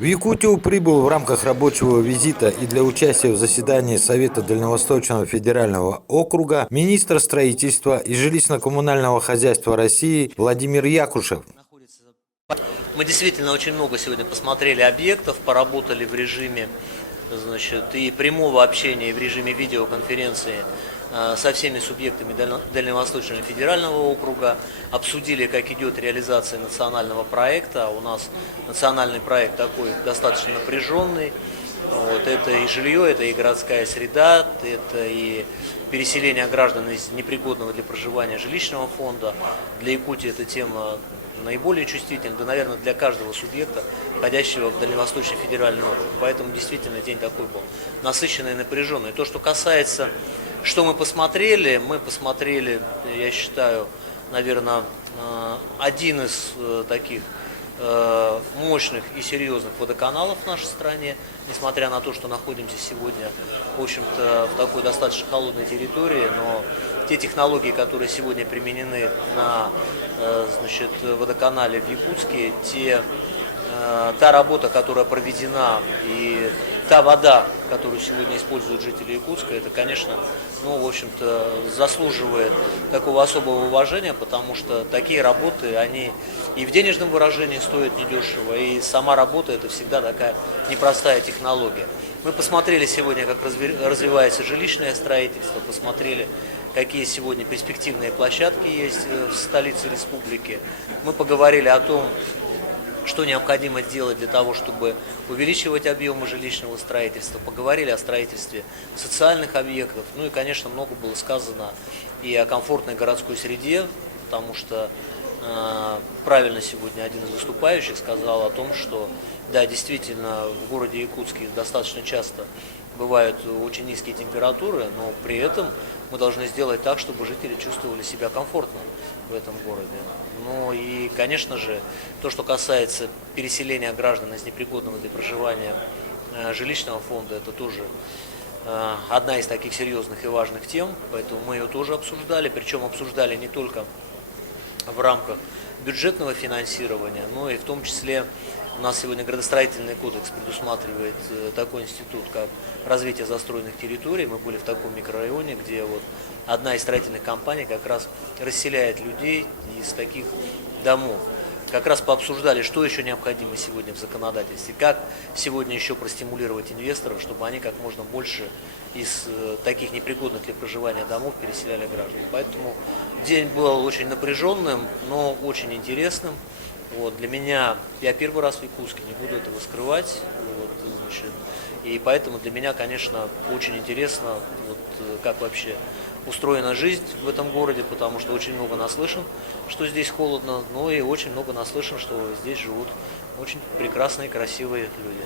В Якутию прибыл в рамках рабочего визита и для участия в заседании Совета Дальневосточного федерального округа министр строительства и жилищно-коммунального хозяйства России Владимир Якушев. Мы действительно очень много сегодня посмотрели объектов, поработали в режиме и прямого общения, и в режиме видеоконференции со всеми субъектами Дальневосточного федерального округа, обсудили, как идет реализация национального проекта. У нас национальный проект такой достаточно напряженный. Это и жилье, это и городская среда, это и переселение граждан из непригодного для проживания жилищного фонда. Для Якутии эта тема наиболее чувствительна, да, наверное, для каждого субъекта, входящего в Дальневосточный федеральный округ. Поэтому действительно день такой был насыщенный и напряженный. То, что касается, что мы посмотрели, я считаю, наверное, один из таких мощных и серьезных водоканалов в нашей стране, несмотря на то, что находимся сегодня, в общем-то, в такой достаточно холодной территории, но те технологии, которые сегодня применены на водоканале в Якутске, та работа, которая проведена, и та вода, которую сегодня используют жители Якутска, это, конечно, в общем-то, заслуживает такого особого уважения, потому что такие работы, они и в денежном выражении стоят недешево, и сама работа – это всегда такая непростая технология. Мы посмотрели сегодня, как развивается жилищное строительство, посмотрели, какие сегодня перспективные площадки есть в столице республики. Мы поговорили о том, что необходимо делать для того, чтобы увеличивать объемы жилищного строительства, поговорили о строительстве социальных объектов, и, конечно, много было сказано и о комфортной городской среде, потому что правильно сегодня один из выступающих сказал о том, что, да, действительно, в городе Якутске достаточно часто бывают очень низкие температуры, но при этом мы должны сделать так, чтобы жители чувствовали себя комфортно в этом городе. И, конечно же, то, что касается переселения граждан из непригодного для проживания жилищного фонда, это тоже одна из таких серьезных и важных тем, поэтому мы ее тоже обсуждали, причем обсуждали не только в рамках бюджетного финансирования, но и в том числе у нас сегодня градостроительный кодекс предусматривает такой институт, как развитие застроенных территорий. Мы были в таком микрорайоне, где одна из строительных компаний как раз расселяет людей из таких домов. Как раз пообсуждали, что еще необходимо сегодня в законодательстве, как сегодня еще простимулировать инвесторов, чтобы они как можно больше из таких непригодных для проживания домов переселяли граждан. Поэтому день был очень напряженным, но очень интересным. Для меня, я первый раз в Якутске, не буду этого скрывать, и поэтому для меня, конечно, очень интересно, как вообще устроена жизнь в этом городе, потому что очень много наслышан, что здесь холодно, но и очень много наслышан, что здесь живут очень прекрасные, красивые люди.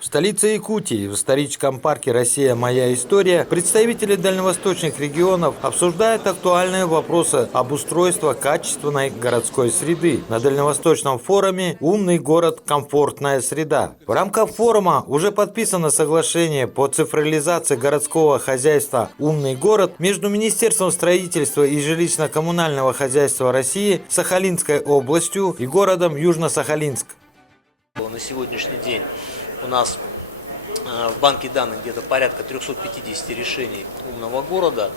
В столице Якутии, в историческом парке «Россия. Моя история» представители дальневосточных регионов обсуждают актуальные вопросы обустройства качественной городской среды на Дальневосточном форуме «Умный город. Комфортная среда». В рамках форума уже подписано соглашение по цифровизации городского хозяйства «Умный город» между Министерством строительства и жилищно-коммунального хозяйства России, Сахалинской областью и городом Южно-Сахалинск. На сегодняшний день у нас в банке данных где-то порядка 350 решений умного города.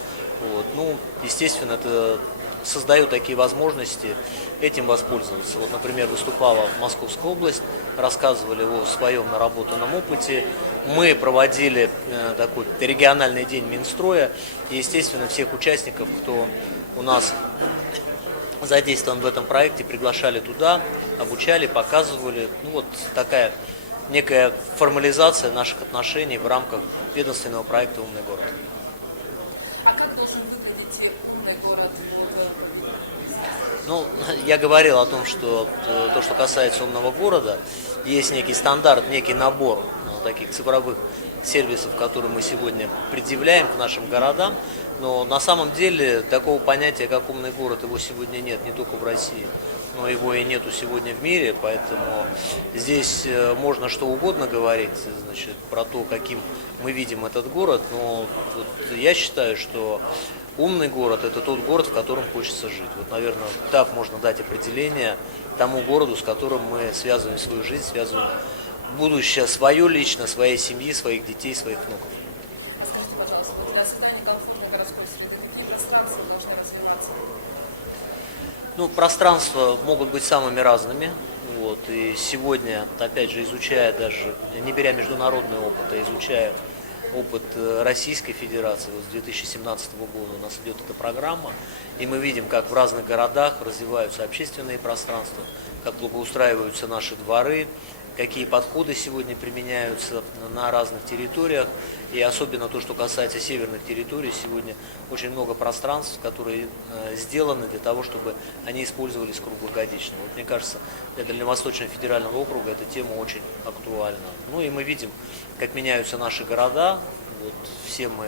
Естественно, это создает такие возможности этим воспользоваться. Например, выступала Московская область, рассказывали о своем наработанном опыте. Мы проводили такой региональный день Минстроя. И, естественно, всех участников, кто у нас задействован в этом проекте, приглашали туда, обучали, показывали. Такая некая формализация наших отношений в рамках ведомственного проекта «Умный город». А как должен выглядеть умный город? Я говорил о том, что то, что касается умного города, есть некий стандарт, некий набор таких цифровых сервисов, которые мы сегодня предъявляем к нашим городам, но на самом деле такого понятия, как умный город, его сегодня нет, не только в России, но его и нету сегодня в мире, поэтому здесь можно что угодно говорить, значит, про то, каким мы видим этот город, но вот я считаю, что умный город – это тот город, в котором хочется жить. Вот, наверное, так можно дать определение тому городу, с которым мы связываем свою жизнь, связываем будущее свое лично, своей семьи, своих детей, своих внуков. Скажите, пожалуйста, для создания комфортной городской среды какие пространства должны развиваться? Ну, пространства могут быть самыми разными. Вот, и сегодня, опять же, изучая даже, не беря международный опыт, а изучая опыт Российской Федерации, вот с 2017 года у нас идет эта программа, и мы видим, как в разных городах развиваются общественные пространства, как благоустраиваются наши дворы, какие подходы сегодня применяются на разных территориях, и особенно то, что касается северных территорий, сегодня очень много пространств, которые сделаны для того, чтобы они использовались круглогодично. Вот, мне кажется, для Дальневосточного федерального округа эта тема очень актуальна. Ну и мы видим, как меняются наши города, вот, все мы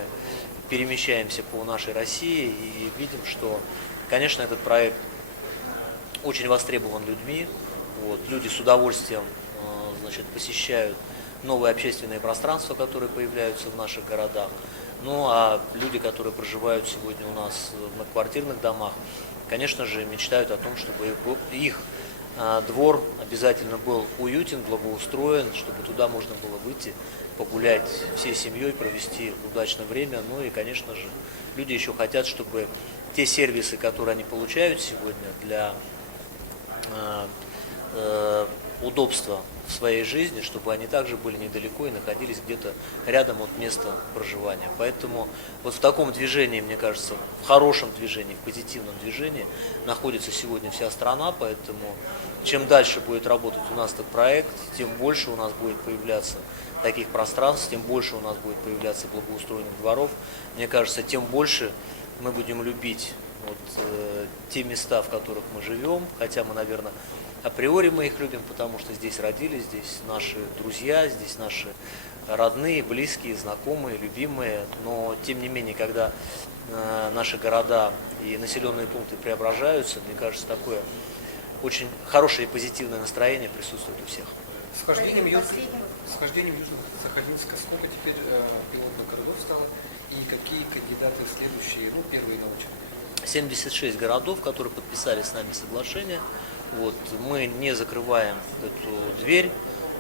перемещаемся по нашей России и видим, что, конечно, этот проект очень востребован людьми, вот, люди с удовольствием значит, посещают новые общественные пространства, которые появляются в наших городах. Ну а люди, которые проживают сегодня у нас в многоквартирных домах, конечно же, мечтают о том, чтобы их двор обязательно был уютен, благоустроен, чтобы туда можно было выйти, погулять всей семьей, провести удачное время. Ну и, конечно же, люди еще хотят, чтобы те сервисы, которые они получают сегодня для удобства в своей жизни, чтобы они также были недалеко и находились где-то рядом от места проживания. Поэтому вот в таком движении, мне кажется, в хорошем движении, в позитивном движении находится сегодня вся страна, поэтому чем дальше будет работать у нас этот проект, тем больше у нас будет появляться таких пространств, тем больше у нас будет появляться благоустроенных дворов. Мне кажется, тем больше мы будем любить вот, те места, в которых мы живем, хотя мы, наверное, априори мы их любим, потому что здесь родились, здесь наши друзья, здесь наши родные, близкие, знакомые, любимые. Но, тем не менее, когда наши города и населенные пункты преображаются, мне кажется, такое очень хорошее и позитивное настроение присутствует у всех. С вхождением Южно-Сахалинска сколько теперь пилотных городов стало и какие кандидаты следующие, ну, первые на очередь? 76 городов, которые подписали с нами соглашение. Вот, мы не закрываем эту дверь,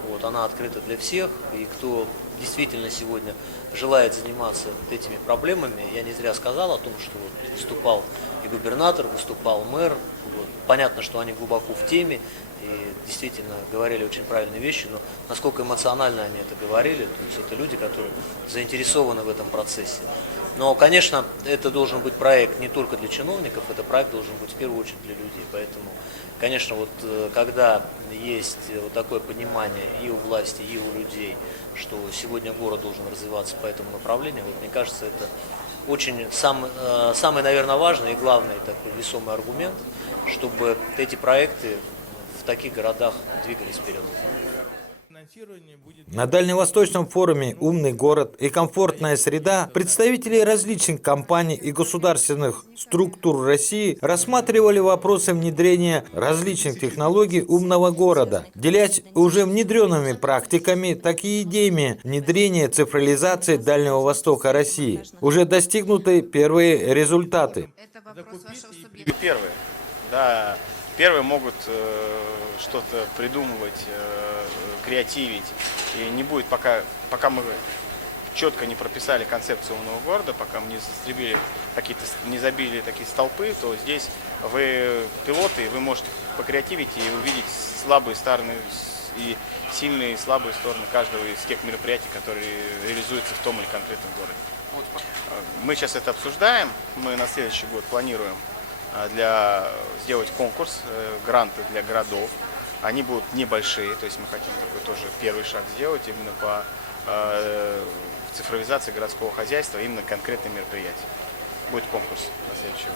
вот, она открыта для всех, и кто действительно сегодня желает заниматься этими проблемами, я не зря сказал о том, что вот выступал и губернатор, выступал мэр, вот, понятно, что они глубоко в теме, и действительно говорили очень правильные вещи, но насколько эмоционально они это говорили, то есть это люди, которые заинтересованы в этом процессе. Но, конечно, это должен быть проект не только для чиновников, это проект должен быть в первую очередь для людей. Поэтому, конечно, вот когда есть вот такое понимание и у власти, и у людей, что сегодня город должен развиваться по этому направлению, вот, мне кажется, это очень самый, наверное, важный и главный такой весомый аргумент, чтобы эти проекты в таких городах двигались вперед. На Дальневосточном форуме «Умный город и комфортная среда» представители различных компаний и государственных структур России рассматривали вопросы внедрения различных технологий умного города, делясь уже внедренными практиками, так и идеями внедрения цифровизации Дальнего Востока России. Уже достигнуты первые результаты. Первые, да. Первые могут что-то придумывать, креативить. И не будет, пока мы четко не прописали концепцию умного города, пока мы не забили такие столпы, то здесь вы пилоты, вы можете покреативить и увидеть слабые стороны и сильные и слабые стороны каждого из тех мероприятий, которые реализуются в том или конкретном городе. Мы сейчас это обсуждаем, мы на следующий год планируем сделать конкурс, гранты для городов. Они будут небольшие, то есть мы хотим такой тоже первый шаг сделать именно по цифровизации городского хозяйства, именно конкретные мероприятия. Будет конкурс на следующий год.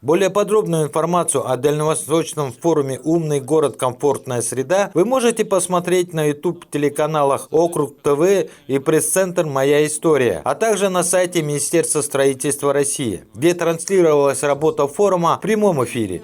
Более подробную информацию о Дальневосточном форуме «Умный город. Комфортная среда» вы можете посмотреть на YouTube-телеканалах «Округ ТВ» и пресс-центр «Моя история», а также на сайте Министерства строительства России, где транслировалась работа форума в прямом эфире.